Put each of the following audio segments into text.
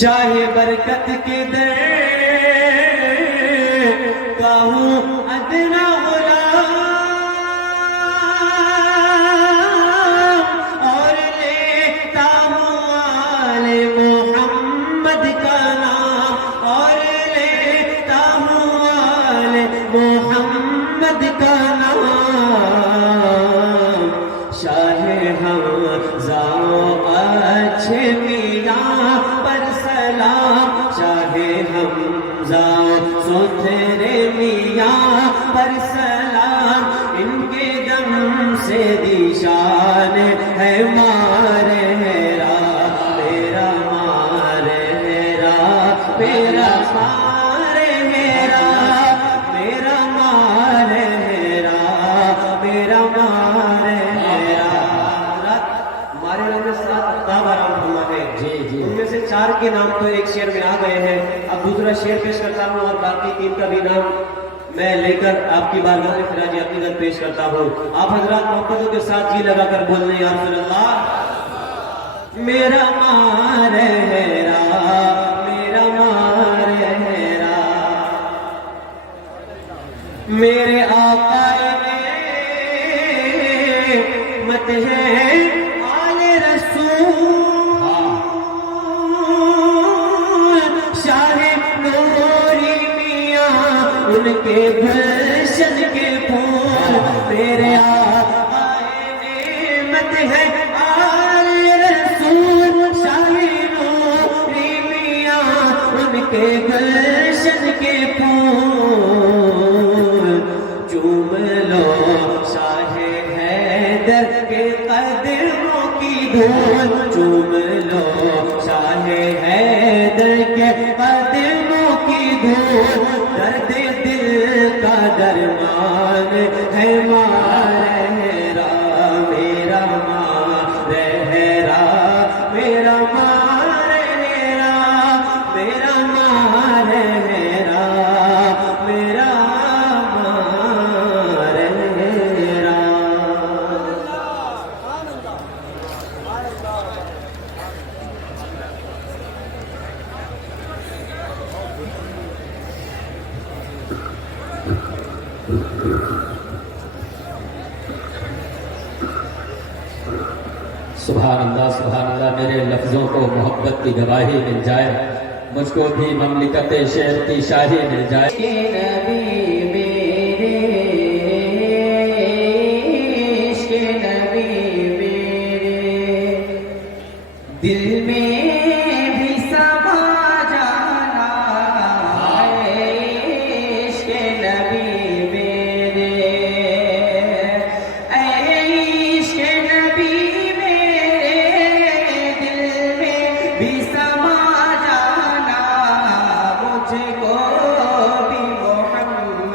شاہ برکت کے در کا ہوں ادنا غلام اور لیتا ہوں آل محمد کا نام اور لیتا ہوں آل محمد کا نام شاہ حمزہ اچھے میاں پر سلام شاہ حمزہ ستھرے میاں پر سلام ان کے دم سے دیشان ہے مارہرا میرا مارہرا میرا مارہرا میرا مارہرا میرا مارہرا ہمارے میں 7 اقتاب آرام فرما ہے ان میں سے 4 کے نام تو ایک شعر میں آ گئے ہیں اب دوسرا شعر پیش کرتا ہوں اور باقی 3 کا بھی نام میں لے کر آپ کی بارگاہ میں خراج عقیدت پیش کرتا ہوں آپ حضرات محبتوں کے ساتھ جی لگا کر بولنے یا رسول اللہ میرا مارہرا میرا مارہرا میرے آقا مت ہے آل رسول شاہ نوری میاں ان کے گلشن کے پھول میرے آقا نعمت ہے آل رسول شاہ نوری میاں ان کے گلشن کے پھول چوم لو شاہ حیدر کے قدموں کی دھول چوم لو شاہ حیدر کے قدموں کی دھول درد دل کا درمان ہے مارہرا میرا مارہرا میرا مارہرا میرا مارہرا میرا مارہرا سبحان اللہ میرے لفظوں کو محبت کی گواہی مل جائے مجھ کو بھی مملکت شعر کی شاہی مل جائے کہ نبی میرے عشق نبی میرے دل میں بھی سما جانا ہے عشق نبی میرے عشق نبی بھی سما جانا مجھ کو بھی محمد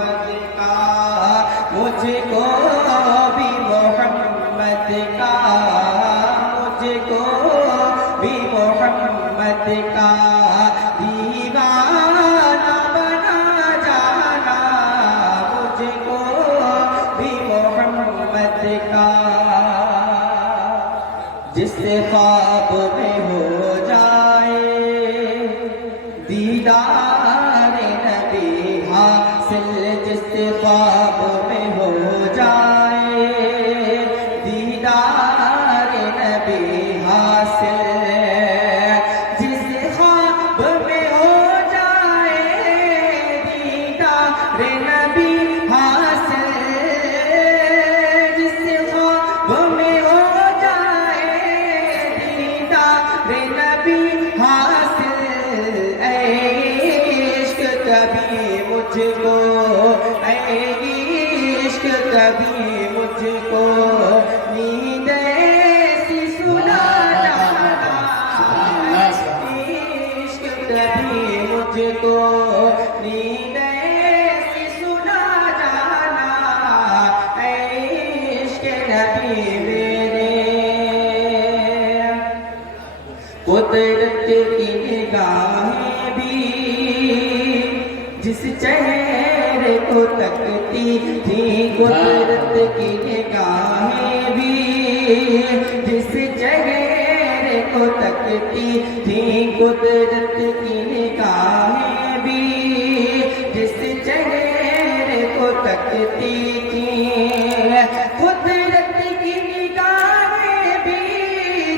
رے نبی حاصل جس خواب میں ہو جائے دیدار نبی حاصل اے عشق کبھی مجھ کو اے عشق کبھی مجھ کو نیند ایسی سنا جانا عشق کبھی مجھ کو نیند ایسی سنا جانا اے عشق نبی میرے قدرت کی نگاہیں بھی جس چہرے کو تکتی تھی قدرت کی نگاہیں بھی جس چہرے کو تکتی تھی قدرت کی نگاہیں بھی جس چہرے کو تکتی تھی قدرت کی نگاہیں بھی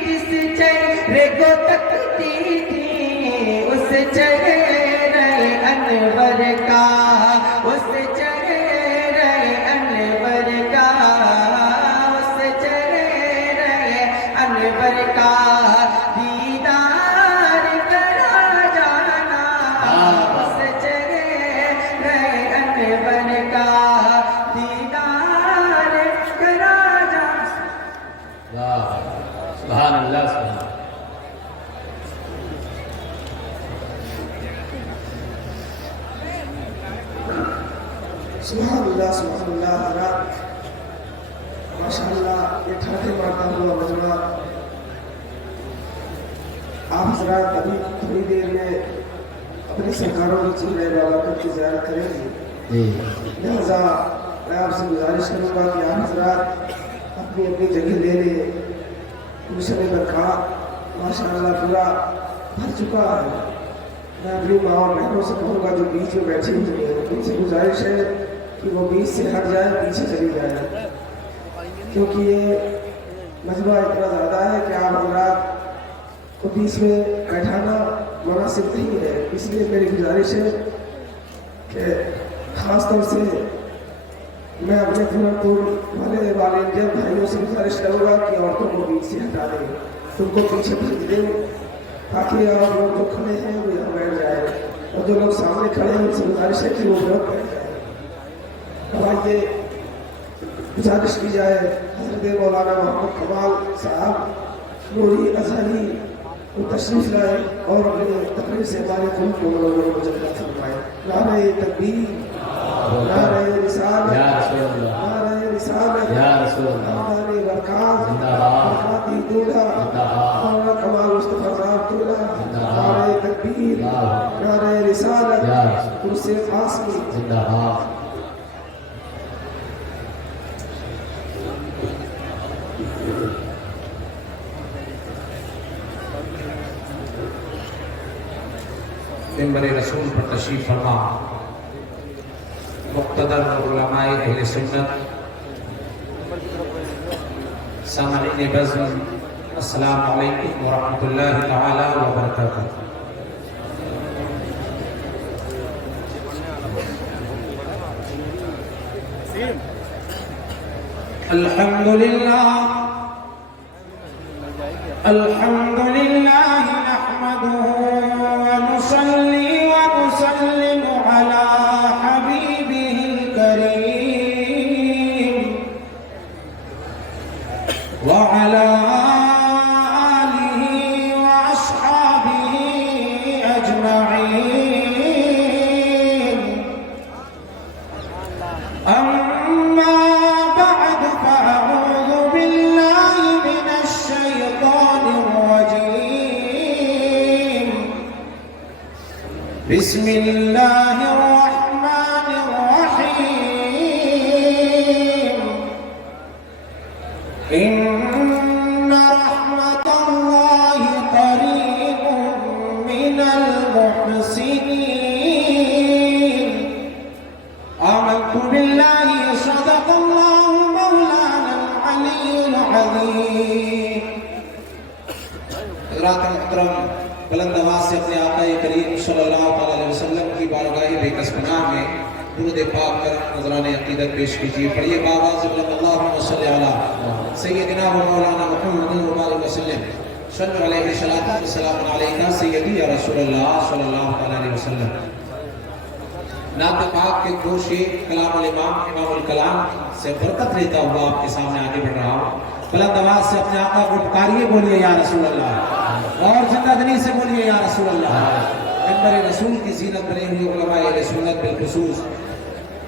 جس چہرے کو تکتی تھی اس چہرے انور کا اس چہرے انور کا اس چہرے انور کا دیدار کرا جانا اس چہرے انور کا دیدار کرا جانا واہ سبحان اللہ سبحان اللہ سبحان اللہ حضرات ماشاءاللہ یہ ٹھاٹھے مارتا ہوا مجمع آپ حضرات ابھی تھوڑی دیر میں اپنے سرکاروں کی چہرے بابرکت کی زیارت کریں گے لہذا میں آپ سے گزارش کروں گا کہ آپ حضرات اپنی اپنی جگہ لے لیں گلشن برکات ماشاءاللہ پورا بھر چکا ہے میں اپنی ماں اور بہنوں سے کہوں گا جو بیچ میں بیٹھی ہوئی ہیں ان سے گزارش ہے کہ وہ بیچ سے ہٹ جائے پیچھے چلی جائے کیونکہ یہ مجمع اتنا زیادہ ہے کہ آپ حضرات کو بیچ میں بیٹھانا مناسب نہیں ہے اس لیے میری گزارش ہے کہ خاص طور سے میں اپنے پور والے والدین بھائیوں سے گزارش کروں گا کہ عورتوں کو بیچ سے ہٹا دیں ان کو پیچھے بھیج دیں تاکہ آپ لوگ جو کھڑے ہیں وہ یہاں بیٹھ جائے اور جو لوگ سامنے کھڑے ہیں ان سے گزارش ہے کہ وہ لوگ بیٹھ جائے اب آئیے گزارش کی جائے حضرت مولانا محمد کمال صاحب نوری اظہری وہ تشریف لائے اور اپنے تقریر سے ہمارے قوم کو مجدد فرمائے نعرہ تکبیر نعرہ رسالت نعرہ رسالت نعرہ برکات برکاتی دولہ مولانا کمال مصطفیٰ صاحب دولہ نعرہ تکبیر نعرہ رسالت کرسی قاسمی منبر رسول پر تشریف فرما مقتدر علماء اہل سنت سامعین بزم السلام علیکم ورحمۃ اللہ تعالی وبرکاتہ الحمد لله نحمده ونصلي ونسلم على حبيبه الكريم وعلى آله وأصحابه أجمعين أما بعد فأعوذ بالله من الشيطان الرجيم بسم الله الرحمن الرحيم إن رحمة الله قريب من المحسنين آمنت بالله صدق الله مولانا العلي العظيم حضرات محترم بلند آواز سے اپنے آقا کریم صلی اللہ علیہ وسلم کی بارگاہ بے کس پناہ میں درود پاک کر نذران عقیدت پیش کیجیے. پڑھیے باواز اللہم صلی علی سیدنا و مولانا محمد و بارک وسلم. صلی علیہ الصلوۃ والسلام علیکہ سیدی یا رسول اللہ صلی اللہ علیہ وسلم. نعت پاک کے دو شعر کلام الامام امام الکلام سے برکت لیتا ہوا آپ کے سامنے آگے بڑھ رہا ہوں. بلند آواز سے اپنے آقا کو پکاریے, بولیے یا رسول اللہ, اور زندہ دلی سے بولیے یا رسول اللہ. منبر رسول کی زینت بنے ہوئی علماء اہل سنت بالخصوص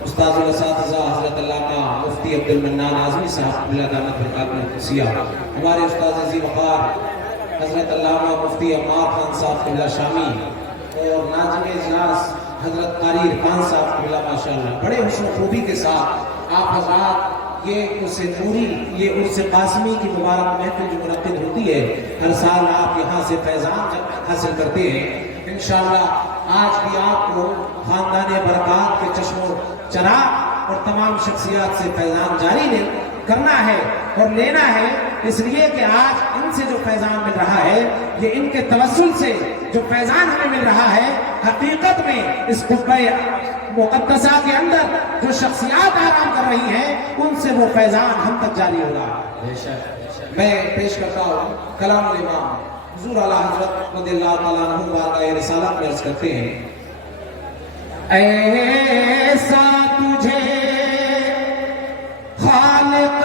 استاذ الاساتذہ حضرت علامہ مفتی عبد المنان اعظمی صاحب اللہ دامت برکاتہ القدسیہ, ہمارے استاذ عظیم وقار حضرت علامہ مفتی عمار خان صاحب قبلہ شامی, اور ناظم اجلاس حضرت قاری عرفان صاحب قبلہ ماشاءاللہ. بڑے حسن و خوبی کے ساتھ آپ حضرات یہ عرس نوری, یہ عرس قاسمی کی مبارک محفل جو منعقد ہوتی ہے ہر سال, آپ یہاں سے فیضان حاصل کرتے ہیں. انشاءاللہ آج بھی آپ کو خاندان برکات کے چشم و چراغ اور تمام شخصیات سے فیضان جاری کرنا ہے اور لینا ہے, اس لیے کہ آج ان سے جو فیضان مل رہا ہے, یہ ان کے توسل سے جو فیضان ہمیں مل رہا ہے, حقیقت میں اس قبہ مقدسہ کے اندر جو شخصیات آرام کر رہی ہیں ان سے وہ فیضان ہم تک جاری ہوگا. میں پیش کرتا ہوں کلام الامام حضور اعلیٰ حضرت رضی اللہ تعالیٰ عنہ بارگاہ رسالت میں عرض کرتے ہیں. ایسا تجھے خالق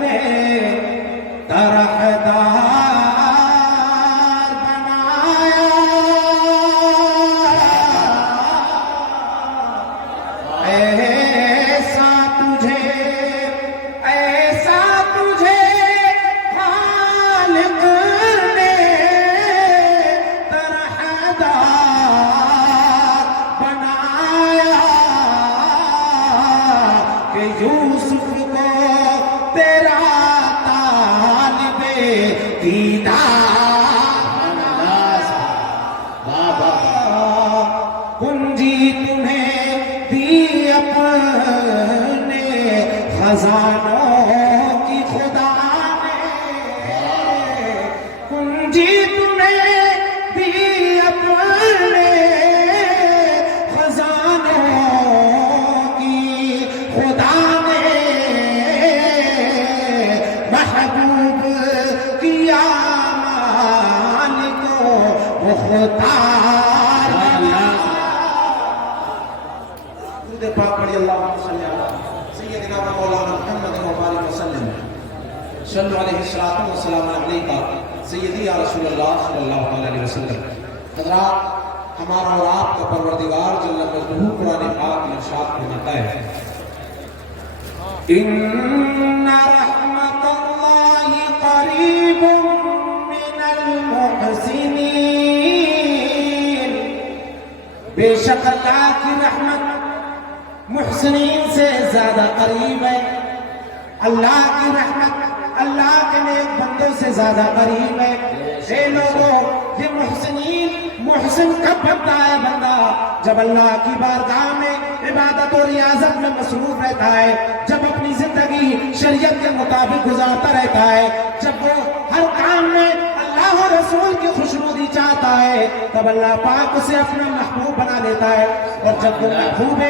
نے طرحدار بنایا, ایسا تجھے خالق نے طرحدار بنایا کہ یوسف کو تیرا طالب دیدار, کنجی تمہیں دی اپنے خزانوں کی خدا نے, کنجی تمہیں دی اپنے خزانوں کی خدا نے, محبوب کیا مالک مختار. درود پاک پڑھی اللہم صلی علی سیدنا و مولانا محمد و بارک وسلم. صلی علیہ الصلوۃ والسلام علیکہ سیدی یا رسول اللہ صلی اللہ علیہ وسلم. حضرات, ہمارا اور آپ کا پروردگار جل مجدہ قرآن پاک میں ارشاد فرماتا ہے, ان رحمت اللہ قریب من المحسنین, بے شک اللہ کی رحمت محسنین سے زیادہ قریب ہے. اللہ کی رحمت اللہ کے نیک بندوں سے زیادہ قریب ہے. اے لوگوں, یہ محسنین, محسن کب بنتا ہے بندہ؟ جب اللہ کی بارگاہ میں عبادت و ریاضت میں مصروف رہتا ہے, جب اپنی زندگی شریعت کے مطابق گزارتا رہتا ہے, جب وہ ہر کام میں اللہ و رسول کی خوشنودی چاہتا ہے, تب اللہ پاک اسے اپنا محبوب بنا لیتا ہے. اور جب وہ محبوب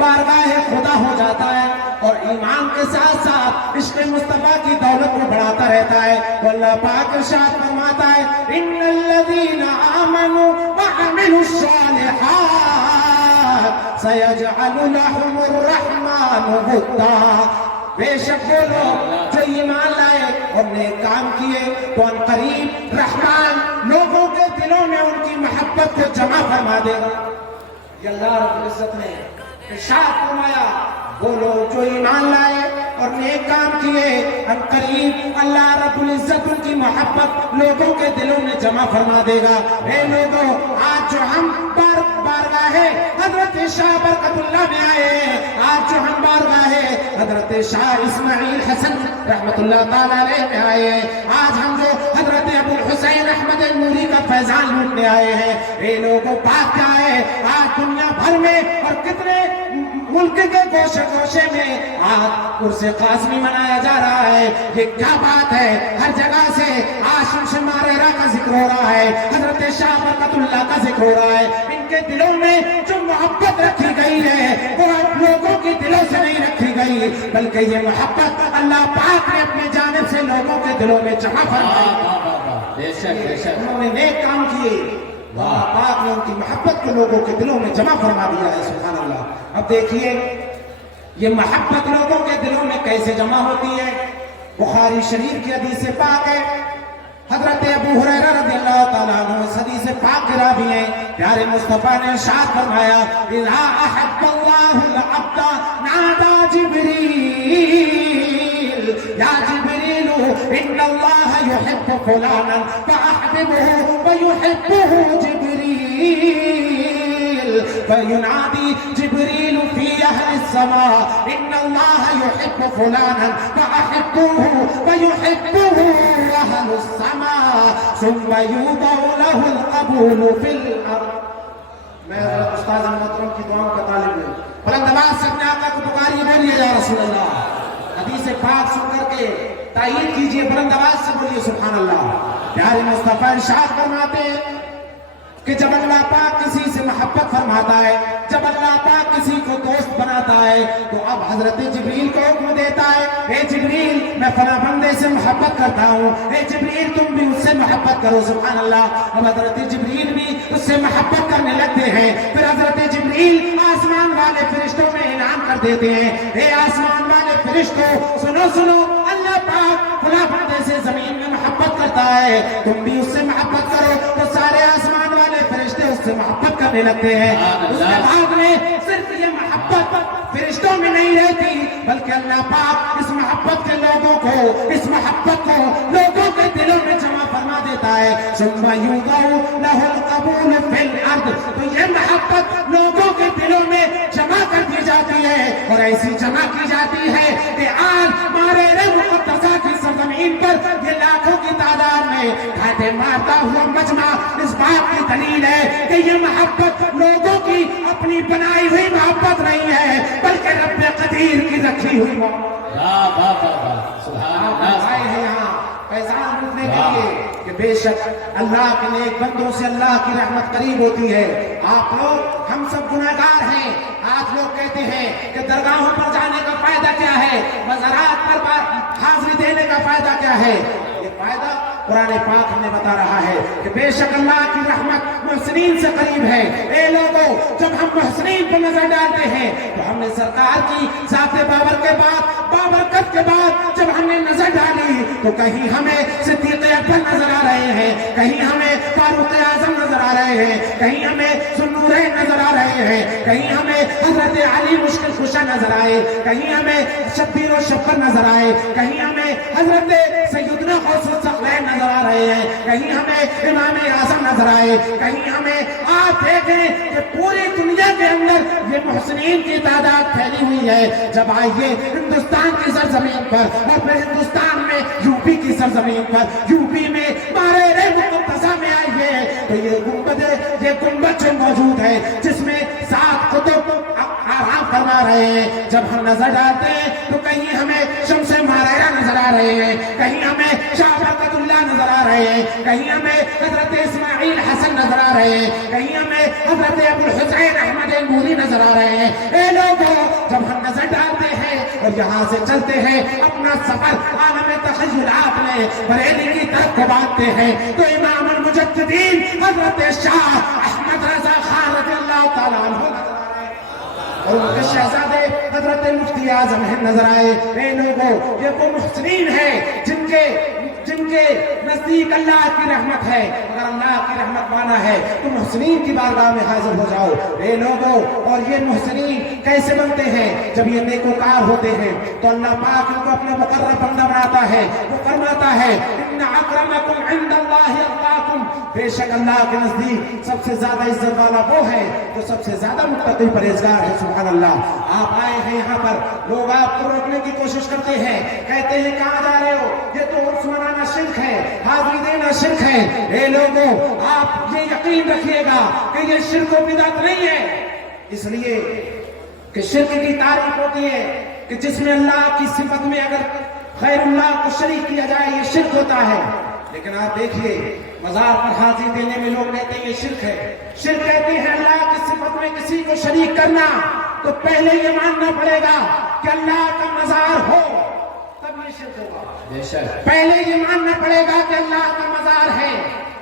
بارگاہ خدا ہو جاتا ہے اور ایمان کے ساتھ ساتھ عشق مصطفیٰ کی دولت کو بڑھاتا رہتا ہے, تو اللہ پاک ارشاد فرماتا ہے, ان الذین آمنوا وعملوا الصالحات سیجعل لهم الرحمن ودا. بے شک وہ لوگ جو ایمان لائے اور نیک کام کیے تو ان قریب رحمان لوگوں کے دلوں میں ان کی محبت کو جمع فرما دے گا. یہ اللہ رب العزت نے ارشاد فرمایا, وہ لوگ جو ایمان لائے اور نیک کام کیے ان قریب اللہ رب العزت ان کی محبت لوگوں کے دلوں میں جمع فرما دے گا. اے لوگوں, آج جو ہم بارگاہ حضرت شاہ برکت اللہ میں آئے ہیں, آج جو ہم بارگاہ حضرت شاہ اسماعیل حسن رحمت اللہ تعالیٰ علیہ میں آئے ہیں, آج ہم جو حضرت ابو الحسین احمد نوری کا فیضان لوٹنے آئے ہیں, اے لوگوں بات کیا ہے, آج دنیا بھر میں اور کتنے ملک کے گوشے گوشے میں آج عرس قاسمی منایا جا رہا ہے. یہ کیا بات ہے, ہر جگہ سے آج شمس ماریرہ کا ذکر ہو رہا ہے, حضرت شاہ برکت اللہ کا ذکر ہو رہا ہے. ان کے دلوں میں جو محبت رکھی گئی نہیں ہے, وہ لوگوں کے دلوں سے نہیں رکھی گئی, بلکہ یہ محبت اللہ پاک نے اپنی جانب سے لوگوں کے دلوں میں جمع فرمائی. بے شک بے شک. انہوں نے نیک کام کیے, اللہ پاک نے ان کی محبت کو لوگوں کے دلوں میں جمع فرما دیا ہے. سبحان اللہ. اب دیکھیے یہ محبت لوگوں کے دلوں میں کیسے جمع ہوتی ہے. بخاری شریف کی حدیث پاک ہے, حضرت ابو ہریرہ رضی اللہ تعالیٰ عنہ اس حدیث پاک کے راوی ہیں. پیارے مصطفیٰ نے ارشاد فرمایا, اذا احب اللہ العبد نادى جبریل یا جبریل ان اللہ يحب فلانا فاحببه ويحبه جبریل فينادي جبريل في أهل السماء إن الله يحب فلانا فأحبوه ويحبه أهل السماء ثم يوضع له القبول في الأرض. میں استاد محترم کی دعاؤں کا طالب ہوں. بلند آواز سے اپنے آقا کو پکاریے, بولیے یا رسول اللہ. حدیث پاک سن کر کے تائید کیجئے, بلند آواز سے بولیے سبحان اللہ. پیارے مصطفیٰ ارشاد فرماتے ہیں کہ جب اللہ پاک کسی سے محبت فرماتا ہے, جب اللہ پاک کسی کو دوست بناتا ہے, تو اب حضرت جبریل کو حکم دیتا ہے, اے جبریل میں فلاں بندے سے محبت کرتا ہوں, اے جبریل تم بھی اس سے محبت کرو. سبحان اللہ. اب حضرت جبریل بھی اس سے محبت کرنے لگتے ہیں. پھر حضرت جبریل آسمان والے فرشتوں میں اعلان کر دیتے ہیں, اے آسمان والے فرشتوں سنو سنو, اللہ پاک فلاں بندے سے زمین میں محبت کرتا ہے, تم بھی اس سے محبت کرو. تو سارے آسمان والے فرشتے اس سے محبت کرنے لگتے ہیں. اس کے بعد میں صرف یہ محبت فرشتوں میں نہیں رہتی, بلکہ اللہ پاک اس محبت کے لوگوں کو, اس محبت کو لوگوں کے دلوں میں جمع فرما دیتا ہے. ثم يوضع له القبول في الارض. تو یہ محبت لوگوں کے دلوں میں جمع کر دی جاتی ہے, اور ایسی جمع کی جاتی ہے کہ آج مارے مقدسہ کی سرزمین پر یہ لاکھوں کی تعداد میں گھاٹے مارتا ہوا مجمع اس بات کی دلیل ہے کہ یہ محبت لوگوں کی اپنی بنائی ہوئی محبت نہیں ہے, بلکہ رب قدیر کی رکھی ہوئی محبت. آئے ہیں یہاں پیغام رکھنے کے لیے کہ بے شک اللہ کے نیک بندوں سے اللہ کی رحمت قریب ہوتی ہے. آپ لوگ, ہم سب گناہگار ہیں. آج لوگ کہتے ہیں کہ درگاہوں پر جانے کا فائدہ کیا ہے, مزارات پر حاضری دینے کا فائدہ کیا ہے. یہ فائدہ قرآن پاک ہمیں بتا رہا ہے کہ بے شک اللہ کی رحمت محسنین سے قریب ہے. اے لوگوں, جب ہم محسنین پر نظر ڈالتے ہیں تو ہم نے سرکار کی ذات بابر کے بعد, بابرکت کے بعد جب ہم نے نظر ڈالی تو کہیں ہمیں صدیق اکبر نظر آ رہے ہیں, کہیں ہمیں فاروق اعظم نظر آ رہے ہیں, کہیں ہمیں ذوالنورین نظر آ رہے ہیں, کہیں ہمیں حضرت علی مشکل کشا نظر آئے, کہیں ہمیں شبیر و شبر نظر آئے, کہیں ہمیں حضرت سیدنا غوث الثقلین نظر آ رہے ہیں, کہیں ہمیں امام اعظم نظر آئے, کہیں ہمیں آپ دیکھیں کہ پوری دنیا کے اندر یہ محسنین کی تعداد پھیلی ہوئی ہے. جب آئیے ہندوستان کی سرزمین پر, اور پھر ہندوستان میں یو پی کی سرزمین پر, یو پی میں مارے مقدسہ میں آئیے تو یہ گنبد جو موجود ہے جس میں 7 قطب آرام فرما رہے ہیں, جب ہم نظر ڈالتے ہیں تو کہیں ہمیں شمس ماریرہ نظر آ رہے ہیں, کہیں ہمیں شاہ برکت اللہ نظر آ رہے ہیں, کہیں ہمیں حضرت اسماعیل حسن نظر آ رہے ہیں, کہیں ہمیں حضرت ابو الحسین احمد نوری نظر آ رہے ہیں. اے لوگوں, جب ہم نظر ڈالتے ہیں اور یہاں سے چلتے ہیں اپنا سفر عالم تخیلات میں بریلی کی طرف کو باندھتے ہیں تو امام المجددین حضرت شاہ احمد رضا خان رضی اللہ تعالیٰ عنہ اور ان کے شہزادے حضرت مفتی اعظم ہند نظر آئے. اے لوگوں, یہ وہ محسنین ہیں جن کے نزدیک اللہ کی رحمت ہے. اگر اللہ کی رحمت مانا ہے تو محسنین کی بارگاہ میں حاضر ہو جاؤ. اے لوگوں, اور یہ محسنین کیسے بنتے ہیں؟ جب یہ نیکوکار ہوتے ہیں تو اللہ پاک ان کو اپنا مقرر بندہ بناتا ہے. وہ فرماتا ہے ان اکرمکم عند اللہ اتقاکم, بے شک اللہ کے نزدیک سب سے زیادہ عزت والا وہ ہے جو سب سے زیادہ متقی پرہیزگار ہے. سبحان اللہ. آپ آئے ہیں یہاں پر, لوگ آپ کو روکنے کی کوشش کرتے ہیں, کہتے ہیں کہاں جا رہے ہو, یہ تو عرس منانا شرک ہے, حاضری دینا شرک ہے. اے لوگوں, آپ یہ یقین رکھیے گا کہ یہ شرک و بدعت نہیں ہے, اس لیے کہ شرک کی تعریف ہوتی ہے کہ جس میں اللہ کی صفت میں اگر غیر اللہ کو شریک کیا جائے یہ شرک ہوتا ہے. لیکن آپ دیکھیے مزار پر حاضری دینے میں لوگ کہتے ہیں یہ شرک ہے. شرک کہتے ہیں اللہ کی صفت میں کسی کو شریک کرنا. تو پہلے یہ ماننا پڑے گا کہ اللہ کا مزار ہو، تب یہ شرک ہوگا. بے شک پہلے یہ ماننا پڑے گا کہ اللہ کا مزار ہے،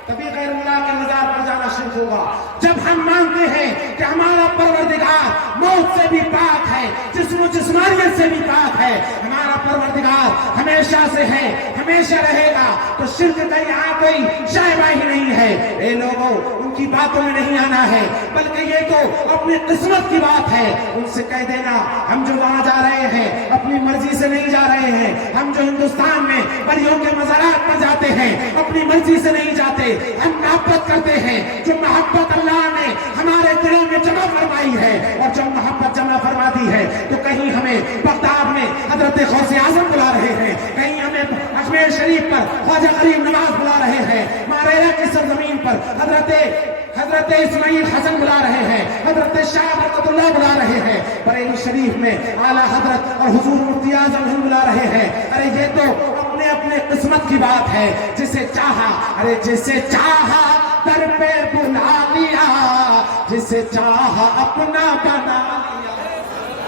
تبھی غیر اللہ کے مزار پر جانا شرک ہوگا. جب ہم مانتے ہیں کہ ہمارا پروردگار موت سے بھی پاک ہے، جسم و جسمانیت سے بھی پاک ہے، ہمارا پروردگار ہمیشہ سے ہے، ہمیشہ رہے گا، تو شرک کا یہاں کوئی شائبہ ہی نہیں ہے. اے لوگوں، ان کی باتوں میں نہیں آنا ہے، بلکہ یہ تو اپنی قسمت کی بات ہے. ان سے کہہ دینا ہم جو وہاں جا رہے ہیں اپنی مرضی سے نہیں جا رہے ہیں، ہم جو ہندوستان میں ولیوں کے مزارات پر جاتے ہیں اپنی مرضی سے نہیں جاتے، ہم محبت کرتے ہیں. جو محبت اللہ نے ہمارے دلوں میں جمع فرمائی ہے، اور جب محبت جمع فرما دی ہے تو کہیں ہمیں بغداد میں حضرت غوث اعظم بلا رہے ہیں، کہیں ہمیں اجمیر شریف پر خواجہ غریب نواز بلا رہے ہیں، ماریرا کی سرزمین پر حضرت اسماعیل حسن بلا رہے ہیں، حضرت شاہ برکت اللہ بلا رہے ہیں، بریلی شریف میں اعلیٰ حضرت اور حضور مفتی اعظم ہند بلا رہے ہیں. ارے یہ تو اپنے اپنے قسمت کی بات ہے. جسے چاہا، ارے جسے چاہا در پہ بلا لیا، جسے چاہا اپنا بنا لیا.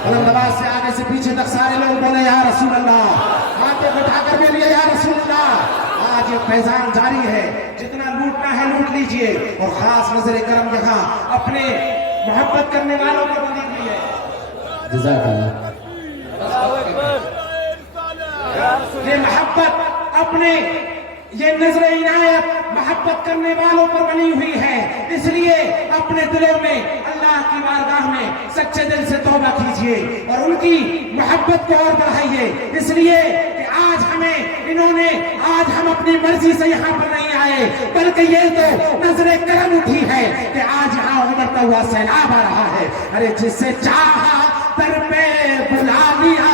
بلند آواز سے آگے سے پیچھے تک سارے لوگ بولے یا رسول اللہ، ہاتھ اٹھا کر کے لیے یا رسول اللہ. آج یہ فیضان جاری ہے، جتنا لوٹنا ہے لوٹ لیجئے، اور خاص نظر کرم یہاں اپنے محبت کرنے والوں پر بنی ہوئی ہے. جزاک اللہ. یہ محبت اپنے، یہ نظر عنایت محبت کرنے والوں پر بنی ہوئی ہے. اس لیے اپنے دلوں میں اللہ کی بارگاہ میں سچے دل سے توبہ کیجئے اور ان کی محبت کو اور بڑھائیے. اس لیے کہ آج ہم اپنی مرضی سے یہاں پر نہیں آئے، بلکہ یہ تو نظر کرم اٹھی ہے کہ آج یہاں ابھرتا ہوا سیلاب آ رہا ہے. ارے جسے چاہا در پہ بلا لیا،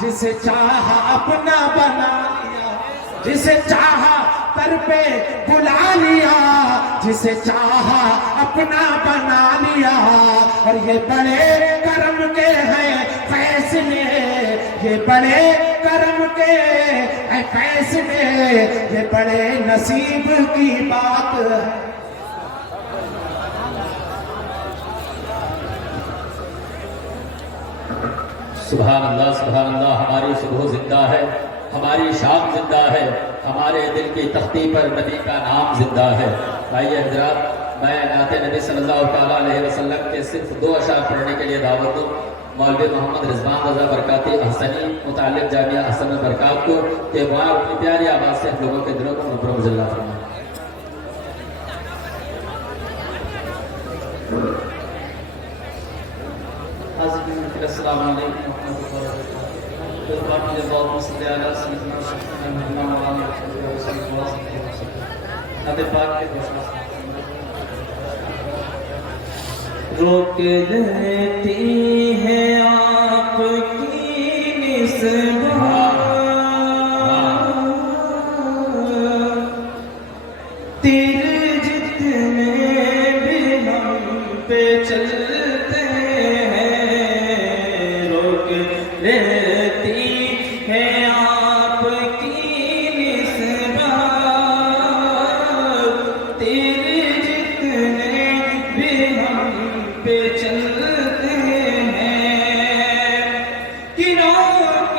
جسے چاہا اپنا بنا لیا، جسے چاہا در پہ بلا لیا، جسے چاہا اپنا بنا لیا. اور یہ بڑے کرم کے ہیں فیصلے، یہ بڑے کرم کے ہیں فیصلے، یہ بڑے نصیب کی بات ہے. سبحان اللہ سبحان اللہ. ہماری صبح زندہ ہے، ہماری شام زندہ ہے، ہمارے دل کی تختی پر نبی کا نام زندہ ہے. بھائی حضرات، میں نعت نبی صلی اللہ تعالیٰ علیہ وسلم کے صرف 2 اشعار پڑھنے کے لیے دعوت دوں مولوی محمد رضوان رضا برکاتی احسنی متعلق جامعہ احسن برکات کو کہ وہ اپنی پیاری آواز سے ہم لوگوں کے دلوں کو مبرم مجلہ فرمائیں. السلام علیکم ورحمۃ اللہ وبرکاتہ. روک دیتی ہے آپ کی نسبت، تیر جتنے بھی ہم پہ چلتے ہیں، روک دیتی ہے آپ کی نسبت، تیر جتنے بھی ہم پہ چلتے ہیں، کہ روک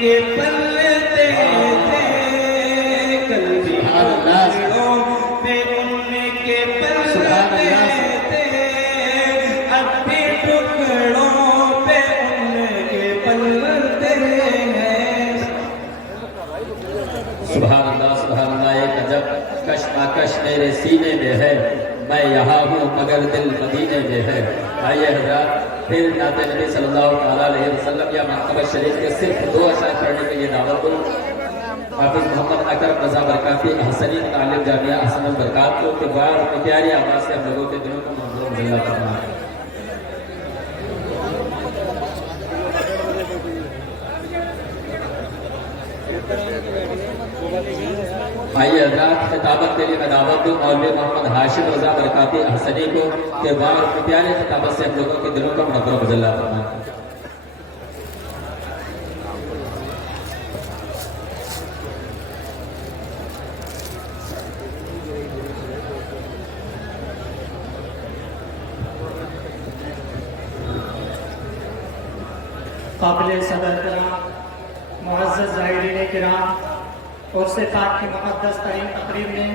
کے پلتے تھے، کل بھی ٹکڑوں پہ ان کے پلتے تھے، اب بھی ٹکڑوں پہ ان کے پلتے ہیں۔ سبحان اللہ سبحان اللہ، ایک عجب کشمکش میرے سینے میں ہے، میں یہاں ہوں مگر دل مدینے میں ہے۔ آئیے حضرات پھر نعت نبی صلی اللہ علیہ وسلم یا مرتبہ شریف کے صرف 2 اشعار پڑھنے کے لیے دعوت دوں حافظ محمد اکرم رضا برکاتی حسنی متعلق جامعہ حسن البرکات کو کہ بار اپنی پیاری آواز سے ہم لوگوں کے دلوں کو منظور ضلع فرمائے۔ آئیے حضرات خطابت کے لیے میں دعوت دوں مولوی محمد ہاشم رضا برکاتی حسنی کو کہ بار اپنی پیاری خطابت سے ہم لوگوں کے دلوں کو منظور ضلع فرمائے۔ قابل صدر کرام، معزز زائرین کرام، عرس پاک کی مقدس ترین تقریب میں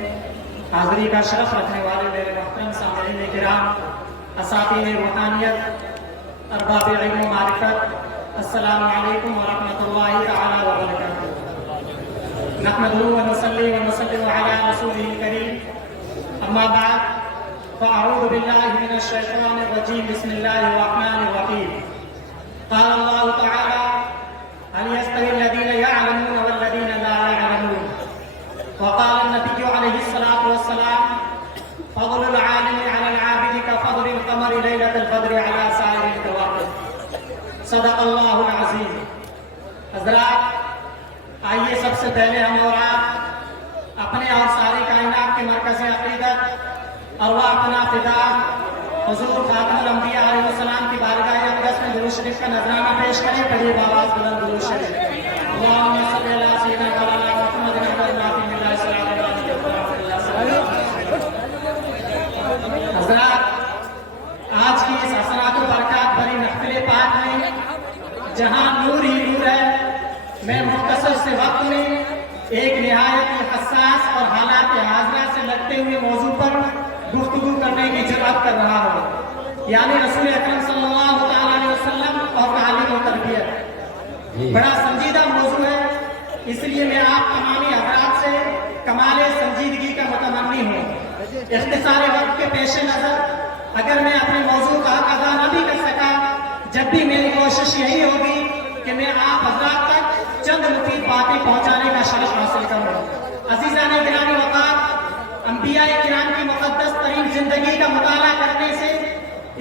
حاضری کا شرف رکھنے والے میرے محترم سامعین کرام، اساتذہ روحانیت، ارباب علم و معرفت، السلام علیکم ورحمۃ اللہ تعالی وبرکاتہ۔ نحمدہ ونصلی ونسلم علی رسولہ الکریم، اما بعد فاعوذ باللہ من الشیطان الرجیم، بسم اللہ الرحمن الرحیم۔ قال الله تعالى هل يستوي الذين يعلمون والذين لا يعلمون، وقال النبي عليه الصلاة والسلام فضل العالم على العابد كفضل القمر ليلة البدر على سائر الكواكب، صدق الله العظيم۔ حضرات آئیے سب سے پہلے ہم اور آپ اپنے اور ساری کائنات کے مرکز عقیدت ارواح پناہ فدا حضور خاتم الانبیاء علیہ السلام کی بارگاہ اقدس میں درود شریف کا نذرانہ پیش کریں۔ پڑھیے باواز بلند درود شریف۔ اللہم صلی علی سیدنا مولانا محمد حضرات آج کی اس حسنات و برکات بھری محفل پاک میں جہاں نور ہی نور ہے، میں مختصر سے وقت میں ایک نہایت حساس اور حالات حاضرہ سے لگتے ہوئے موضوع پر گفتگو کرنے کی جرات کر رہا ہوں، یعنی رسول اکرم صلی اللہ علیہ وسلم اور تعلیم و تربیت۔ بڑا سنجیدہ موضوع ہے، اس لیے میں آپ تمامی حضرات سے کمال سنجیدگی کا متمنی ہوں۔ اختصار وقت کے پیش نظر اگر میں اپنے موضوع کا حق ادا نہ بھی کر سکا، جب بھی میری کوشش یہی ہوگی کہ میں آپ حضرات تک چند مفید باتیں پہنچانے کا شرف حاصل کروں۔ عزیزان گرامی وقار، انبیاء کرام کی مقدس ترین زندگی کا مطالعہ کرنے سے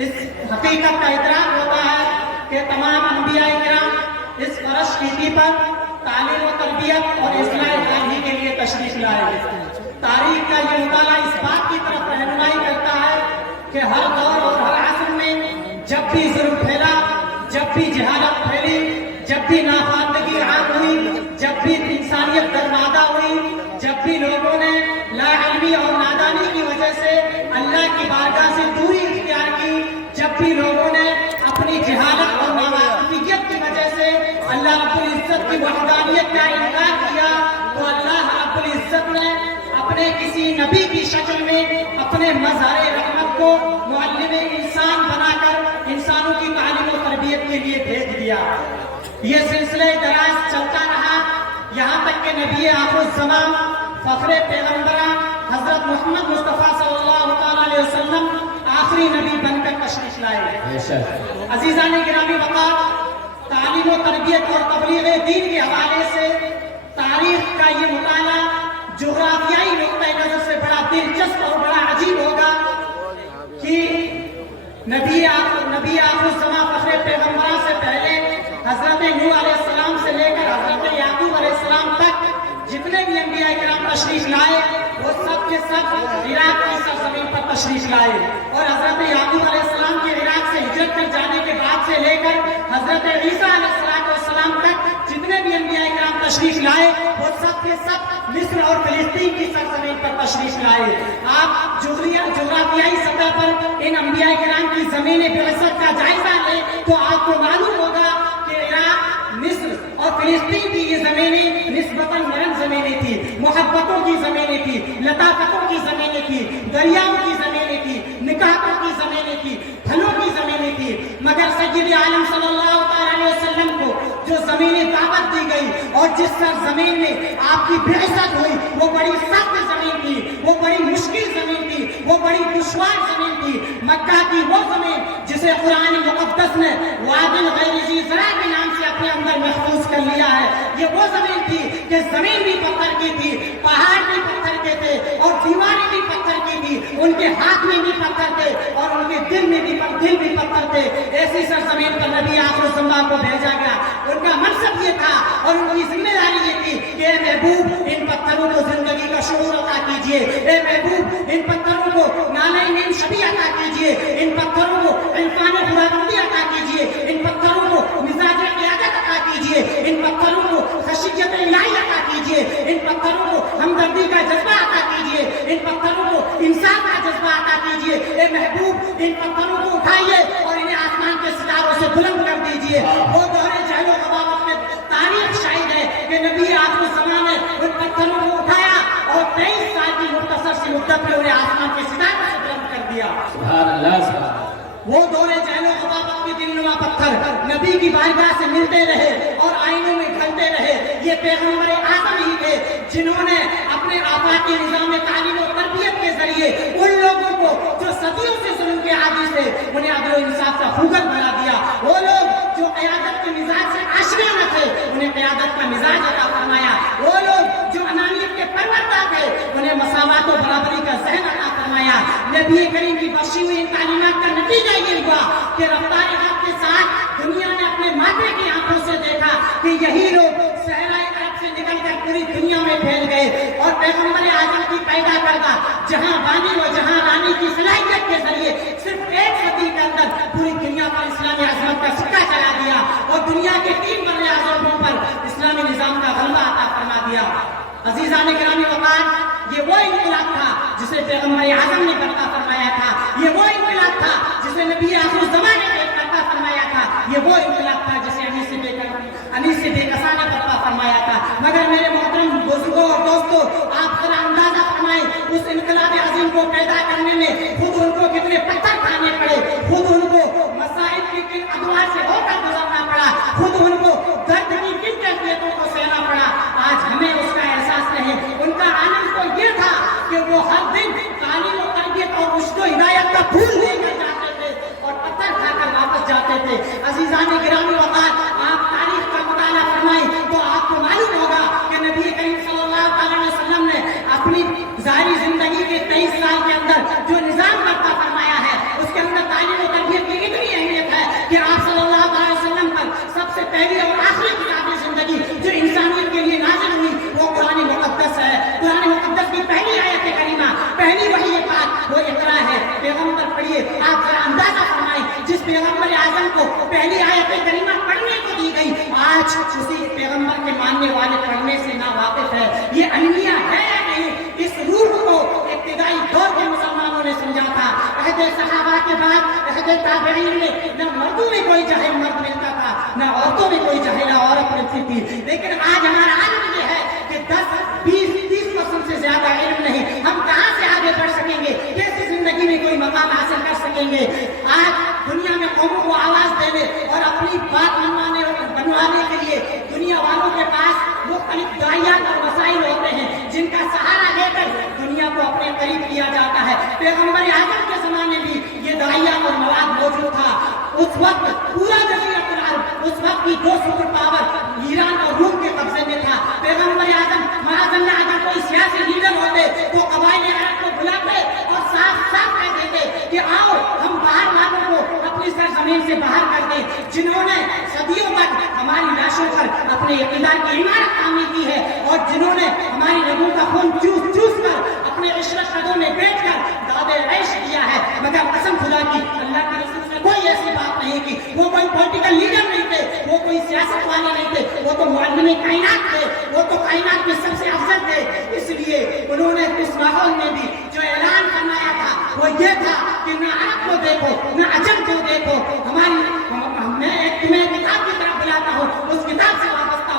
اس حقیقت کا ادراک ہوتا ہے کہ تمام انبیاء کرام اس فرش کیتی پر تعلیم و تربیت اور اصلاح حالی کے لیے تشریف لائے۔ تاریخ کا یہ مطالعہ اس بات کی طرف رہنمائی کرتا ہے کہ ہر دور اور ہر عصر میں جب بھی ظلم پھیلا، جب بھی جہالت پھیلی، جب بھی ناخواندگی عام ہوئی، جب بھی انسانیت درمادہ ہوئی، جب بھی لوگوں نے لا علمی اور نادانی کی وجہ سے اللہ کی بارگاہ سے دوری اختیار کی، جب بھی لوگوں نے اپنی جہالت اور ناواقفیت کی وجہ سے اللہ رب العزت کی وحدانیت کا انکار کیا، تو اللہ رب العزت نے اپنے کسی نبی کی شکل میں اپنے مظہر رحمت کو معلم انسان بنا کر انسانوں کی تعلیم و تربیت کے لیے بھیج دیا۔ یہ سلسلہ دراز چلتا رہا یہاں تک کہ نبی آخر الزمان فخر پیغمبرہ حضرت محمد مصطفیٰ صلی اللہ علیہ وسلم آخری نبی بن کر تشریف لائے۔ عزیزان گرامی وقار، تعلیم و تربیت اور تبلیغ دین کے حوالے سے تاریخ کا یہ مطالعہ جغرافیائی نقطۂ نظر سے بڑا دلچسپ اور بڑا عجیب ہوگا کہ نبی آخر الزمان فخر پیغمبرہ سے پہلے حضرت نوح علیہ السلام سے لے کر حضرت یعقوب علیہ السلام تک جتنے بھی انبیاء کرام تشریف لائے وہ سب کے سب عراق کی سرزمین پر تشریف لائے، اور حضرت یعقوب علیہ السلام کے عراق سے ہجرت کر جانے کے بعد سے لے کر حضرت عیسیٰ علیہ السلام تک جتنے بھی انبیاء کرام تشریف لائے وہ سب کے سب مصر اور فلسطین کی سرزمین پر تشریف لائے۔ آپ جغرافیائی سطح پر ان انبیاء کرام کی زمین بعثت کا جائزہ لیں تو آپ کو معلوم ہوگا کہ عراق، مصر اور فلسطین کی یہ زمینیں نسبتاً نرم زمینیں تھی، محبتوں کی زمینیں تھی، لطافتوں کی زمینیں تھی، دریاؤں کی زمینیں تھی، نکاحوں کی زمینیں تھی، پھلوں کی زمینیں تھی. مگر سید عالم صلی اللہ علیہ وسلم کو جو زمینیں دعوت دی گئی اور جس سرزمین میں آپ کی بعثت ہوئی وہ بڑی سخت زمین تھی، وہ بڑی مشکل زمین تھی، وہ بڑی دشوار زمین تھی. مکہ کی وہ زمین جسے قرآن مقدس نے وادی غیر ذی زرع کے نام سے اپنے اندر محفوظ کر لیا ہے. یہ وہ زمین تھی کہ زمین بھی پتھر کی تھی، پہاڑ بھی پتھر کے تھے اور دیواریں بھی پتھر کی تھی، ان کے ہاتھ میں بھی پتھر تھے اور ان کے دل میں بھی پتھر تھے. ایسی سرزمین پر نبی آخر الزمان کو بھیجا گیا. ان کا منصب یہ تھا اور ان کی ذمہ داری یہ تھی کہ اے محبوب ان پتھروں کو زندگی کا شعور عطا کیجیے، اے محبوب ان پتھروں کو نالے نیم شبی عطا کیجیے، ان پتھروں کو انسان خداوندی عطا کیجیے، ان پتھروں کو مزاج قیادت عطا کیجیے، ان پتھروں کو خشیت الہی عطا کیجیے، ان پتھروں کو ہمدردی کا جذبہ عطا کیجیے، ان پتھروں کو انصاف کا جذبہ عطا کیجیے. اے محبوب ان پتھروں کو اٹھائیے اور انہیں آسمان کے ستاروں سے بلند کر دیجیے. وہ دور جہل و غباوت میں تاریخ شاہد ہے کہ نبی آخر الزمان نے ان پتھروں کو اٹھایا اور 23 سال کی مختصر سی مدت میں انہیں آسمان کے ستاروں سے بلند کر دیا. سبحان اللہ سبحان اللہ. وہ دور جہل و غباوت کے دلنما پتھر نبی کی بارگاہ سے ملتے رہے اور آئینوں میں ڈھلتے رہے. یہ پیغمبر اعظم ہی تھے جنہوں نے اپنے آفاقی نظام تعلیم و تربیت کے ذریعے ان لوگوں کو جو صدیوں سے ظلم کے عادی تھے انہیں عدل و انصاف کا خوگر بنا دیا. وہ لوگ جو قیادت کے مزاج سے آشنا نہ تھے انہیں قیادت کا مزاج عطا فرمایا. وہ لوگ جو انانیت کے پروردہ تھے انہیں مساوات و برابری کا ذہن عطا فرمایا. نبی کریم کی بخشی ہوئی ان تعلیمات کا نتیجہ یہ ہوا کہ رفتار حق کے ساتھ دنیا نے اپنے ماتھے کی آنکھوں سے دیکھا کہ یہی لوگ صحرائے عرب سے نکل کر پوری دنیا میں پھیل گئے اور پیغمبر اعظم کی پیدا کردہ جہاں بانی و جہاں رانی کی صلاحیت کے ذریعے صرف 1 صدی کے اندر پوری دنیا پر اسلامی عظمت کا سکہ چلا دیا اور دنیا کے 3 بڑے اعظموں پر اسلامی نظام کا غلبہ عطا فرما دیا. عزیزان گرامی وقار، یہ وہ انقلاب تھا جسے پیغمبر اعظم نے برپا فرمایا تھا. یہ وہ انقلاب تھا جسے نبی آخر الزمان نے برپا فرمایا تھا. یہ وہ انقلاب تھا جسے انیس سے بے کسا نے برپا فرمایا تھا. مگر میرے محترم بزرگوں اور دوستوں، آپ ذرا اندازہ فرمائیں اس انقلاب عظیم کو پیدا کرنے میں خود ان کو کتنے پتھر کھانے پڑے، خود ان کو مسائل کی کن ادوار سے ہو کر گزرنا پڑا، خود ان کو درد کی کن کیفیتوں کو سہنا پڑا. آج ہمیں اس کا احساس نہیں. ان کا آنند تو یہ تھا کہ وہ ہر دن تعلیم و تربیت اور رشد و ہدایت کا پھول لے کر جاتے تھے اور پتھر کھا کر واپس جاتے تھے. عزیزان گرامی وقار، آپ تاریخ کا مطالعہ فرمائیں تو آپ کو معلوم ہوگا کہ نبی کریم صلی اللہ علیہ وسلم نے اپنی ظاہری زندگی کے 23 سال کے اندر جو نظام برپا فرمایا ہے اس کے اندر تعلیم و تربیت کی اتنی اہمیت ہے کہ آپ صلی اللہ علیہ وسلم پر سب سے پہلی اور آخری کتاب زندگی جو انسانیت کے لیے نازل ہوئی وہ قرآن مقدس ہے. قرآن مقدس کی پہلی آیت کریمہ، پہلی وحی پاک وہ اقرا ہے. پیغمبر پڑھیے، آپ ذرا اندازہ فرمائیں جس پیغمبر اعظم کو پہلی آیت کریمہ پڑھنے کو دی گئی آج اسی پیغمبر کے ماننے والے پڑھنے سے نا واقف ہے. یہ انمیہ ہے یا نہیں؟ اس روح کو ابتدائی دور کے مسلمانوں نے سمجھا تھا. عہد صحابہ کے بعد عہد تابعین میں نہ مردوں میں کوئی جاہل مرد ملتا تھا نہ عورتوں میں کوئی جاہلہ عورت ملتی تھی. لیکن آج ہمارا عالم یہ ہے کہ 10, 20, 30% سے زیادہ علم نہیں. ہم کہاں سے آگے بڑھ سکیں گے؟ کیسے زندگی میں کوئی مقام حاصل کر سکیں گے؟ آج دنیا میں قوموں کو آواز دینے اور اپنی بات منوانے کے لیے دنیا والوں کے پاس مختلف دعائیات اور وسائل ہوتے ہیں جن کا سہارا لے کر دنیا کو اپنے قریب کیا جاتا ہے. پیغمبر اعظم کے زمانے بھی یہ دعائیات اور مواد موجود تھا. اس وقت پورا جزیرۃ العرب، اس وقت کی 2 سپر پاور ایران اور روم کے قبضے میں تھا. پیغمبر اعظم معاذ اللہ اگر کوئی سیاسی لیڈر ہوتے تو قبائل عرب کو بلاتے اور صاف صاف کہہ دیتے کہ آؤ ہم باہر والوں کو اپنی سرزمین سے باہر کر دیں جنہوں نے صدیوں تک ہماری لاشوں پر اپنے اقتدار کی عمارت تعمیر کی ہے اور جنہوں نے ہماری رگوں کا خون چوس چوس کر اپنے عشرت قدوں میں بیٹھ کر داد عیش کیا ہے. مگر قسم خدا کی اللہ کے رسول نے کوئی ایسی بات نہیں کی. وہ کوئی پولیٹیکل لیڈر نہیں تھے، وہ کوئی سیاست والے نہیں تھے، وہ تو معلم کائنات تھے، وہ تو کائنات میں سب سے افضل تھے. اس لیے انہوں نے اس ماحول میں بھی جو اعلان فرمایا تھا وہ یہ تھا کہ نہ عرب کو دیکھو نہ عجم کو دیکھو. میں تمہیں کتاب کی طرف بلاتا ہوں، اس کتاب سے وابستہ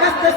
10-10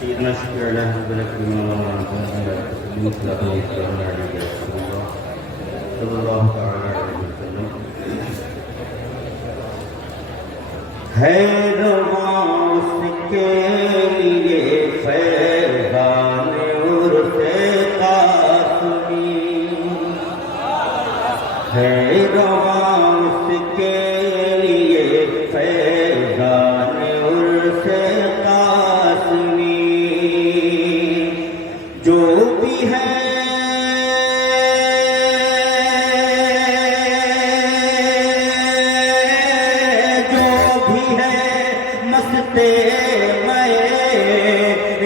سيدنا شكر الله ولك بما صلى الله تعالى عليه وسلم ہے رواں اس کے لیے فیضان عرف قاسمی، ہے رواں اس کے لیے فیضان عرف قاسمی، جو بھی ہے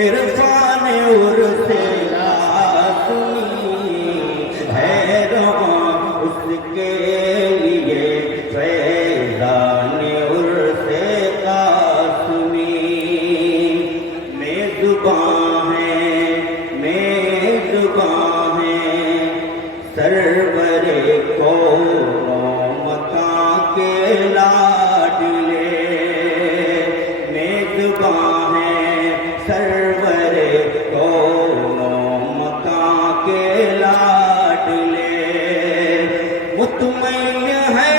عرفان عرف قاسمی، ہے رواں اس کے لیے فیضان عرف قاسمی، میزباں ہیں سرور کون مکاں کے لاڈلے، میزباں ہیں سرور کونوں مکاں کے لاڈلے، مطمئن ہے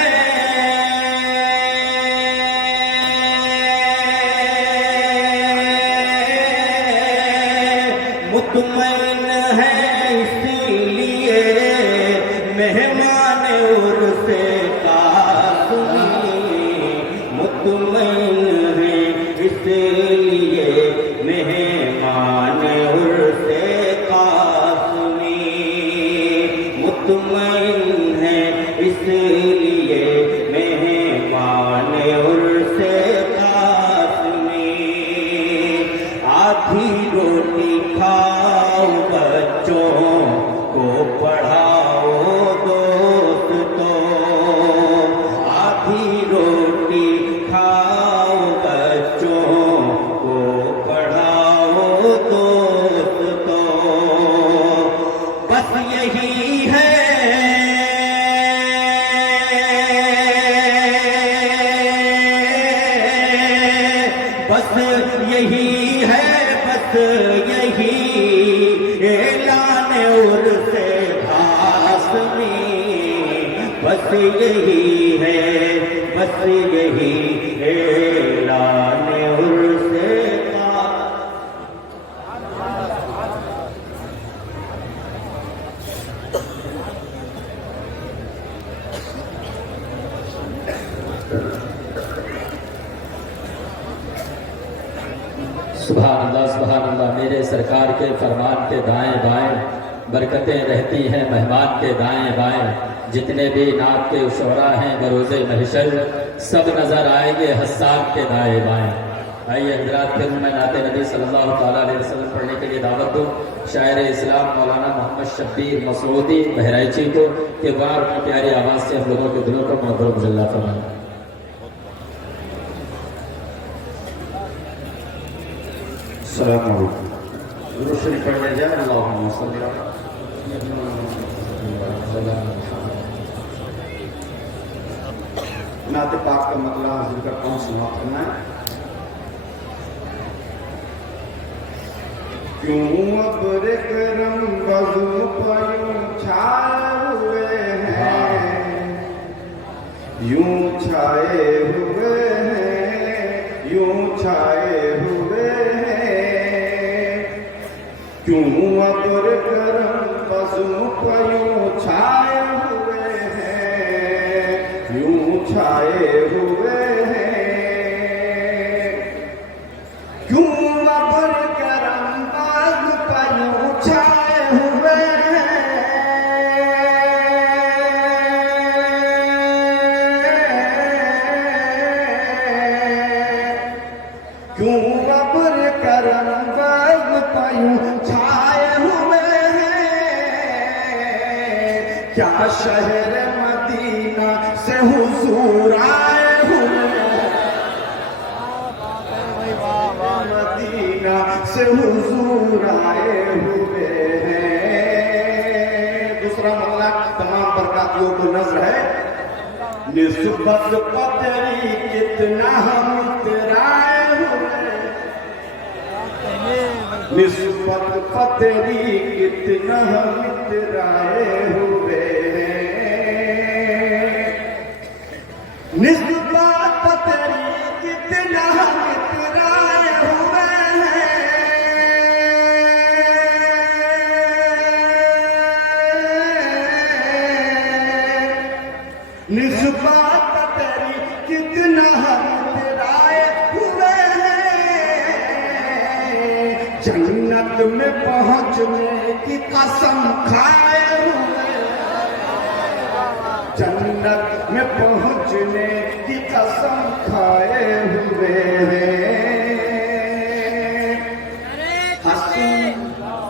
مطمئن ہے اسی لیے مہمان عرف قاسمی، مطمئن ہے اس لیے مہمان عرف قاسمی، مطمئن ہے اس لیے مہمان عرف قاسمی، آدھی روٹی کھاؤ بچوں کو پڑھاؤ دوست تو، آدھی روٹی کھاؤ بچوں کو پڑھاؤ دوست تو، بس یہی ہے بس یہی ہے بس یہی اعلان عرف قاسمی، بس یہی ہے بس یہی اعلان عرف سبحان اللہ میرے سرکار کے فرمان کے دائیں بائیں برکتیں رہتی ہیں مہمان کے دائیں بائیں، جتنے بھی نعت کے شعراء ہیں بروز محشر سب نظر آئیں گے حسان کے دائیں بائیں۔ آئیے حضرات پھر میں نعت نبی صلی اللہ تعالیٰ علیہ وسلم پڑھنے کے لیے دعوت دوں شاعر اسلام مولانا محمد شبیر مسعودی بہرائچی کو کہ وہ اپنی پیاری آواز سے ہم لوگوں کے دلوں کو منور مجلہ فرمائیں۔ السلام علیکم، درود شریف پڑھنے جائیں، اللہم صلی اللہ نعت پاک کا مطلب حاصل کرتا ہوں، سماعت کرنا ہے۔ کیوں ابر کرم وضو پر یوں چھائے ہوئے ہیں، یوں چھائے ہوئے ہیں، یوں چھائے ہوئے ہیں، کیوں ابر کرم وضو پر یوں چھائے ہوئے ہیں، یوں چھائے ہوئے کا شہر مدینہ سے حضور آئے ہوئے مدینہ سے حضور آئے ہوئے ہیں. دوسرا معاملہ تمام برکاتیوں کو نظر ہے. نسبت قدری کتنا ہم اترائے ہوئے, نسبت قدری کتنا ہم اترائے ہوئے ہیں. نسبت قدری کتنا ہم اترائے ہوئے ہیں. نسبت تیری کتنا ہم اترائے ہوئے ہیں. جنت میں پہنچنے کی قسم کھائے ہوئے, جنت میں پہنچنے کی قسم کھائے ہوئے ہیں.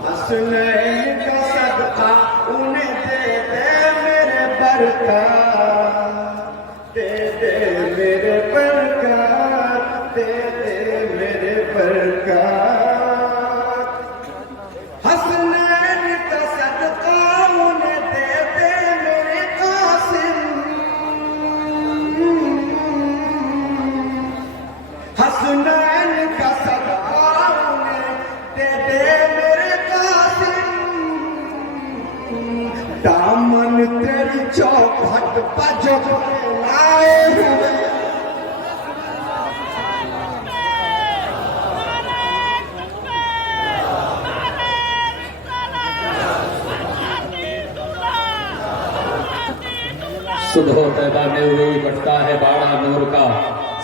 حسنین کا صدقہ انہیں دے دے میرے برکات, دے دے میرے برکات, دے دے میرے برکات. حسنین کا صدقہ انہیں دے دے میرے قاسم, حسنین کا صدقہ انہیں دے دے میرے قاسم. دامن تیری چوکھٹ پر جو لائے ہوئے, صبح و طیبہ میں روئی بٹتا ہے باڑا نور کا,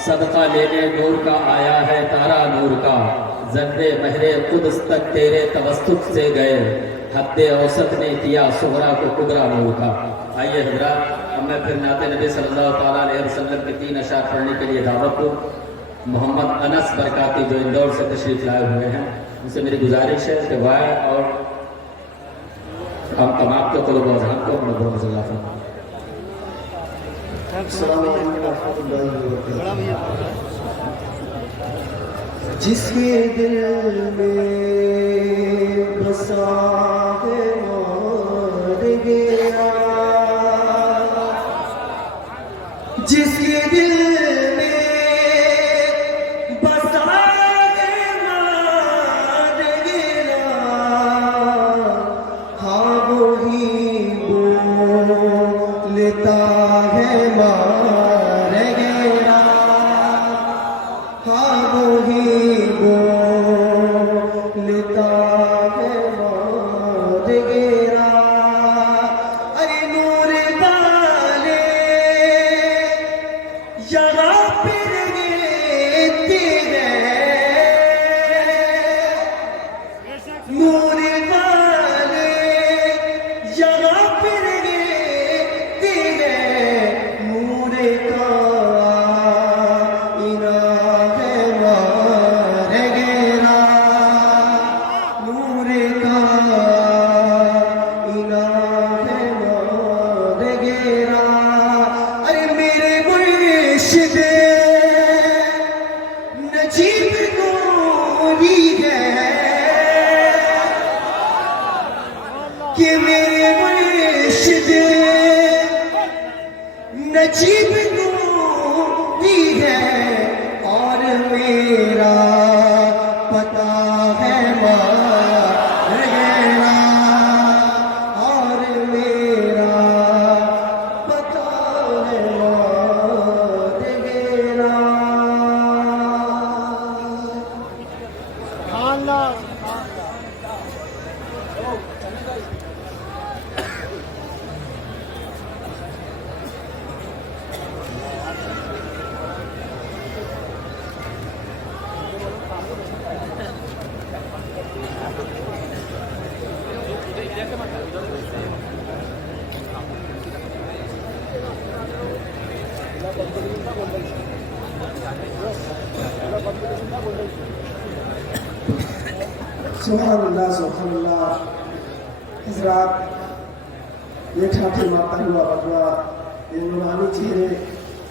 صدقہ لینے نور کا آیا ہے تارا نور کا. ذرے مہر قدس تک تیرے توسط سے گئے, حد اوسط نے کیا صغرا کو کبرا نور کا. آئیے حضرات, اب میں پھر نعت نبی صلی اللہ تعالیٰ علیہ وسلم کے 3 اشعار پڑھنے کے لیے دعوت دوں. محمد انس برکاتی جو اندور سے تشریف لائے ہوئے ہیں, ان سے میری گزارش ہے کہ وہ اور ہم تمام کے قلوب و اذہان کو محمد صلی اللہ علیہ وسلم. السلام علیکم ورحمۃ اللہ وبرکاتہ. جس کے دل میں بسا ہے مر گیا, جس کے دل میں بسا ہے مر گیا, ہاں وہی بولتا ہے مر گیا, ہاں وہی بولتا ہے مر گیا. ارے نور والے یہاں پھر گیتی ہے, نور والے یہاں پھر گیتی ہے. نور کا آئینہ ہے مر گیا, نور کا آئینہ ہے مر گیا. ارے میرے مرشد نجیب نوری ہے, کہ میرے مرشد نجیب نوری ہے, اور میرا پتا ہے مر گیا, اور میرا پتا ہے مر گیا. سبحان اللہ سبحان اللہ. حضرات, یہ ٹھاٹھی مارتا ہوا بدوا، یہ نورانی چہرے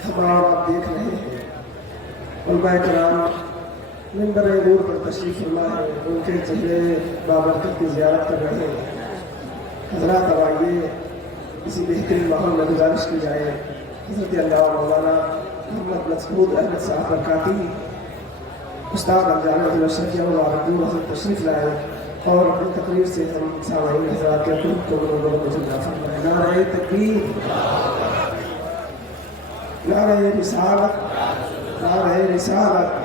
ہم اور آپ دیکھ رہے ہیں۔ علماء کرام منبر نور پر تشریف فرما ہے، ان کے چہرے بابرکت کی زیارت کر رہے ہیں۔ حضرات اب آئیے اسی بہترین ماحول میں گزارش کی جائے حضرت اللہ مولانا محمد مسعود احمد صاحب برکاتی استاد الجامعۃ الاشرفیہ والعربیہ حضرت تشریف لائے اور اپنی تقریر سے ہم سامعین حضرات کے قلوب کو منور فرمائے۔ نعرہ تکبیر، نعرہ رسالت، نعرہ رسالت۔